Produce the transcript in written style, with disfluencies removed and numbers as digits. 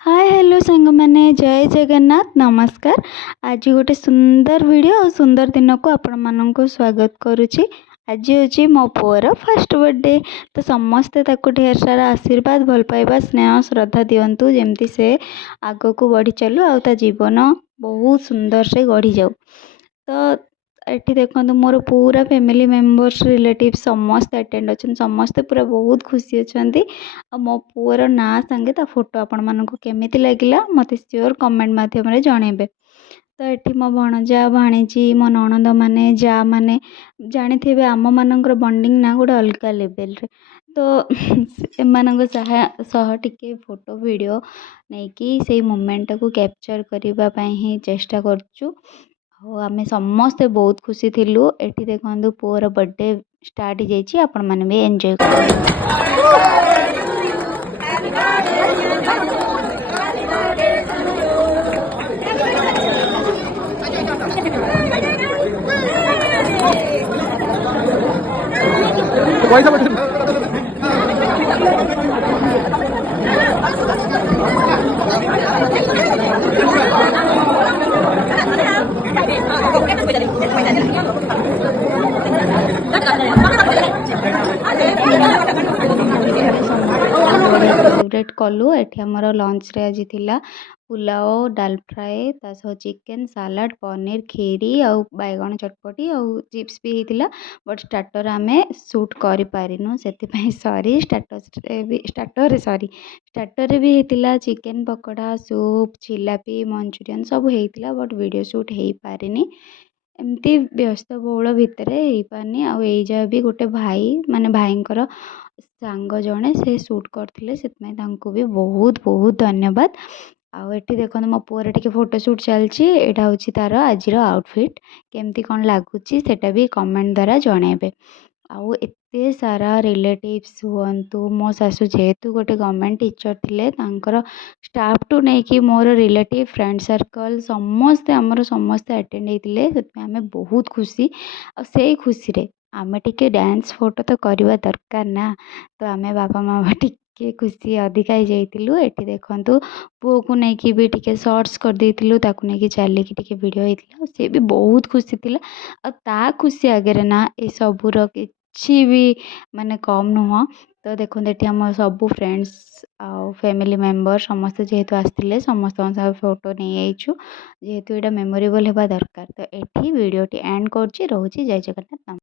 Hi hello सांग मैंने जय जगन्नाथ नमस्कार। आज गोटे सुंदर वीडियो और सुंदर दिन को आपण मानक स्वागत करुच्ची। आज हूँ मो पुअर फर्स्ट बर्थडे तो समस्ते ताको ढेर सारा आशीर्वाद भल पाइबा स्नेह श्रद्धा दिंतु जमती से आग को बढ़ी चलू आ जीवन बहुत सुंदर से गढ़ी जाऊ। तो एठी देखो मोर पूरा फैमिली मेंबर्स रिलेटिव समस्त अटेंड अच्छा समस्ते पूरा बहुत खुशी अच्छा। मो पुअर ना संगे ता फोटो आपण मानक केमिति लगिला मते श्योर कमेंट माध्यम जनइबे। तो एठी मो भणजा भाणीजी मो नणंद माने जा माने जानी थे आम मानकर बॉन्डिंग ना गोटे अलग लेवल रे। तो एमानंक सह टिके फोटो वीडियो नहीं कि से मोमेंट को कैप्चर करने ही चेष्टा करचु। आमे समस्ते बहुत खुशी थिलु। एठी देखंतु पुअर बर्थडे स्टार्ट हो जाइए आपण माने भी एंजॉय सेलिब्रेट कलु। एठी हमर लंच रे आज थिला पुलाव डाल फ्राए तासह चिकेन सालाड पनीर खीरी आउ बैगन चटपटी आउ चिप्स भी होता। बट स्टार्टर आमे शूट कर पारिनु से सॉरी। स्टार्टर भी होता चिकेन पकोड़ा सूप जिलापी मंचूरियन सब होता बट वीडियो शूट हो पारिनी एमती व्यस्त बहुल भितर हो पारनी। आजा भी गोटे भाई माने भाईंकर सांग जड़े से शूट करते से भी बहुत बहुत धन्यवाद। आठी देखो मो पुअर टिके फोटोशूट चलती यहाँ हूँ तार आज आउटफिट केमती कौन लगुच सेटा भी कमेंट द्वारा जनइबे। आउ एते सारा रिलेटिव्स हुअंतु मो सासू जेहेतु गोटे गवर्नमेंट टीचर थिले तांकर स्टाफ टू नहीं कि मोर रिलेटिव फ्रेंड सर्कल समस्ते आमर समस्ते अटेंड होते से आम बहुत खुशी। आ से खुशी रे आमे टिके डांस फोटो तो करवा दरकार ना। तो आमे बापा मामा टिके खुशी अधिका ही जाइलु। एठी देखंतु पुओ को लेकिन भी टिके शॉर्ट्स कर देइतिलु ताकू लेकिन चलिकी टिके वीडियो होइतिला से भी बहुत खुशी थिला। आ ता खुशी आगे ना ए सबूर किछि भी माने कम नुह। तो देखो ये आम सब फ्रेंड्स आ फैमिली मेंबर समस्त जेहेतु आसते समस्त फोटो नहीं आईछु जेहेतु यहाँ मेमोरेबल होगा दरकार। तो ये वीडियो एंड कर जय जगन्नाथ।